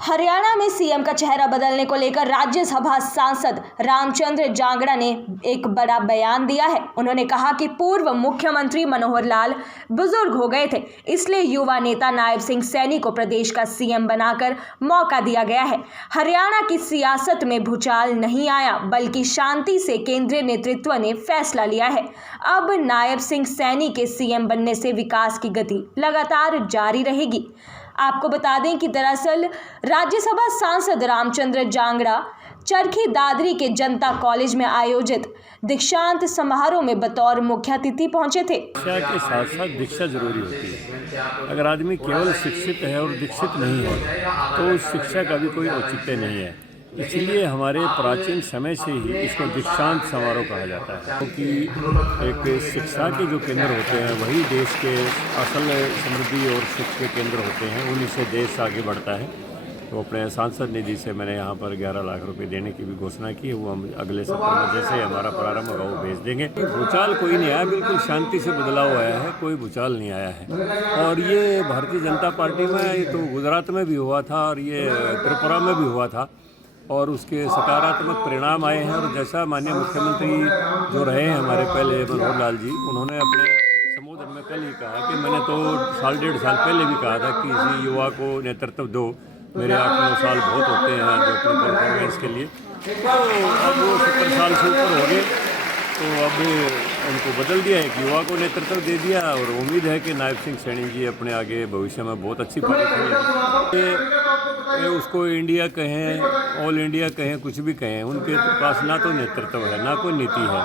हरियाणा में सीएम का चेहरा बदलने को लेकर राज्यसभा सांसद रामचंद्र जांगड़ा ने एक बड़ा बयान दिया है। उन्होंने कहा कि पूर्व मुख्यमंत्री मनोहर लाल बुजुर्ग हो गए थे, इसलिए युवा नेता नायब सिंह सैनी को प्रदेश का सीएम बनाकर मौका दिया गया है। हरियाणा की सियासत में भूचाल नहीं आया, बल्कि शांति से केंद्रीय नेतृत्व ने फैसला लिया है। अब नायब सिंह सैनी के सीएम बनने से विकास की गति लगातार जारी रहेगी। आपको बता दें कि दरअसल राज्यसभा सांसद रामचंद्र जांगड़ा चरखी दादरी के जनता कॉलेज में आयोजित दीक्षांत समारोह में बतौर मुख्य अतिथि पहुंचे थे। शिक्षा के साथ साथ दीक्षा जरूरी होती है। अगर आदमी केवल शिक्षित है और दीक्षित नहीं है तो उस शिक्षा का भी कोई औचित्य नहीं है। इसलिए हमारे प्राचीन समय से ही इसको दीक्षांत समारोह कहा जाता है, क्योंकि एक शिक्षा के जो केंद्र होते हैं वही देश के असल समृद्धि और सुख के केंद्र होते हैं, उन्हीं से देश आगे बढ़ता है। तो अपने सांसद निधि से मैंने यहाँ पर 11 लाख रुपए देने की भी घोषणा की है। वो हम अगले सत्र में जैसे ही हमारा प्रारंभ होगा वो भेज देंगे। भूचाल कोई नहीं आया, बिल्कुल शांति से बदलाव आया है, कोई भूचाल नहीं आया है। और ये भारतीय जनता पार्टी में ये तो गुजरात में भी हुआ था और ये त्रिपुरा में भी हुआ था और उसके सकारात्मक परिणाम आए हैं। और जैसा माननीय मुख्यमंत्री जो रहे हैं हमारे पहले मनोहर लाल जी, उन्होंने अपने संबोधन में कल ही कहा कि मैंने तो 1.5 साल पहले भी कहा था कि किसी युवा को नेतृत्व दो, मेरे 8-9 साल बहुत होते हैं जो अपने परफॉर्मेंस के लिए। तो अब वो 70 साल से ऊपर हो गए, तो अब उनको बदल दिया है कि युवा को नेतृत्व दे दिया। और उम्मीद है कि नायब सिंह सैनी जी अपने आगे भविष्य में बहुत अच्छी पारी करेंगे। उसको इंडिया कहें, ऑल इंडिया कहें, कुछ भी कहें, उनके पास ना तो नेतृत्व है ना कोई नीति है।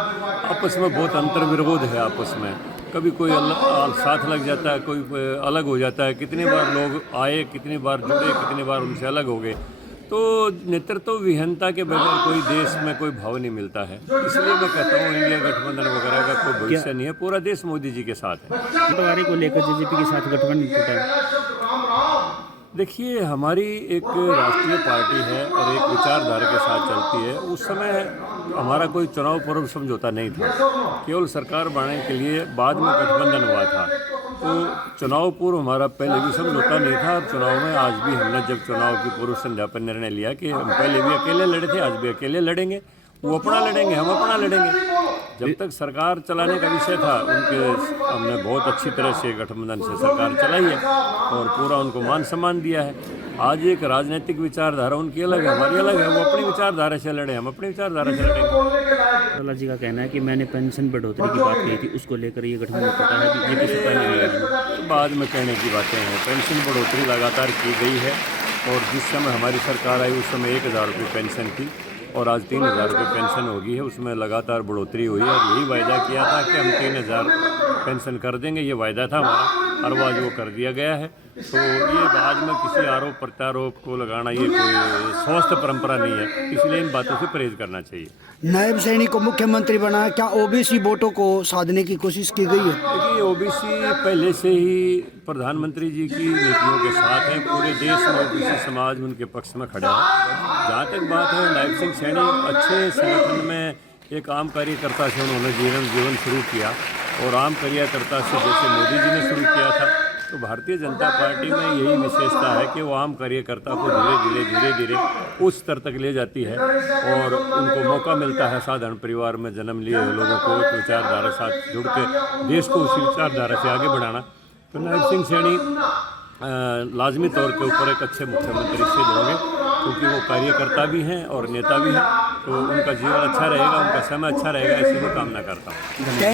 आपस में बहुत अंतर्विरोध है आपस में, कभी कोई साथ लग जाता है, कोई अलग हो जाता है। कितनी बार लोग आए, कितनी बार जुड़े, कितनी बार उनसे अलग हो गए। तो नेतृत्व विहीनता के बगैर कोई देश में कोई भाव नहीं मिलता है। इसलिए मैं कहता हूँ इंडिया गठबंधन वगैरह का कोई भविष्य नहीं है। पूरा देश मोदी जी के साथ है। को लेकर जेजेपी के साथ गठबंधन टूटा है। देखिए, हमारी एक राष्ट्रीय पार्टी है और एक विचारधारा के साथ चलती है। उस समय हमारा कोई चुनाव पूर्व समझौता नहीं था, केवल सरकार बनाने के लिए बाद में गठबंधन हुआ था। तो चुनाव पूर्व हमारा पहले भी समझौता नहीं था। और चुनाव में आज भी हमने जब चुनाव की पूर्व संध्या पर निर्णय लिया कि हम पहले भी अकेले लड़े थे, आज भी अकेले लड़ेंगे। वो अपना लड़ेंगे, हम अपना लड़ेंगे। जब तक सरकार चलाने का विषय था हमने बहुत अच्छी तरह से गठबंधन से सरकार चलाई है और पूरा उनको मान सम्मान दिया है। आज एक राजनीतिक विचारधारा उनकी अलग है, हमारी अलग है। वो अपनी विचारधारा से लड़े, हम अपनी विचारधारा से लड़ेंगे। लाला जी का कहना है कि मैंने पेंशन बढ़ोतरी की बात कही थी, उसको लेकर ये गठबंधन टूटा है। बीजेपी से पहले बाद में कहने की बातें हैं। पेंशन बढ़ोतरी लगातार की गई है और जिस समय हमारी सरकार आई उस समय 1000 रुपये पेंशन थी और आज 3000 रुपये पेंशन होगी है। उसमें लगातार बढ़ोतरी हुई है और यही वायदा किया था कि हम 3000 पेंशन कर देंगे, ये वायदा था हमारा और आज वो कर दिया गया है। तो ये बाद में किसी आरोप प्रत्यारोप को लगाना ये कोई स्वस्थ परंपरा नहीं है, इसलिए इन बातों से परहेज करना चाहिए। नायब सैनी को मुख्यमंत्री बनाया, क्या ओबीसी वोटों को साधने की कोशिश की गई है? देखिए, ओबीसी पहले से ही प्रधानमंत्री जी की नीतियों के साथ है। पूरे देश में ओबीसी समाज उनके पक्ष में खड़ा है। जहाँ तक बात है नायब सिंह सैनी अच्छे संगठन में एक आम कार्यकर्ता से उन्होंने जीवन शुरू किया और आम कार्यकर्ता से जैसे मोदी जी ने शुरू किया था। तो भारतीय जनता पार्टी में यही विशेषता है कि वो आम कार्यकर्ता को धीरे धीरे उस स्तर तक ले जाती है और उनको मौका मिलता है साधारण परिवार में जन्म लिए लोगों को एक विचारधारा साथ जुड़ के देश को उसी विचारधारा से आगे बढ़ाना। तो नायब सिंह सैनी लाजमी तौर के ऊपर एक अच्छे मुख्यमंत्री सिद्ध होंगे, क्योंकि वो कार्यकर्ता भी हैं और नेता भी हैं। तो उनका जीवन अच्छा रहेगा, उनका समय अच्छा रहेगा, ऐसी मैं कामना करता हूँ।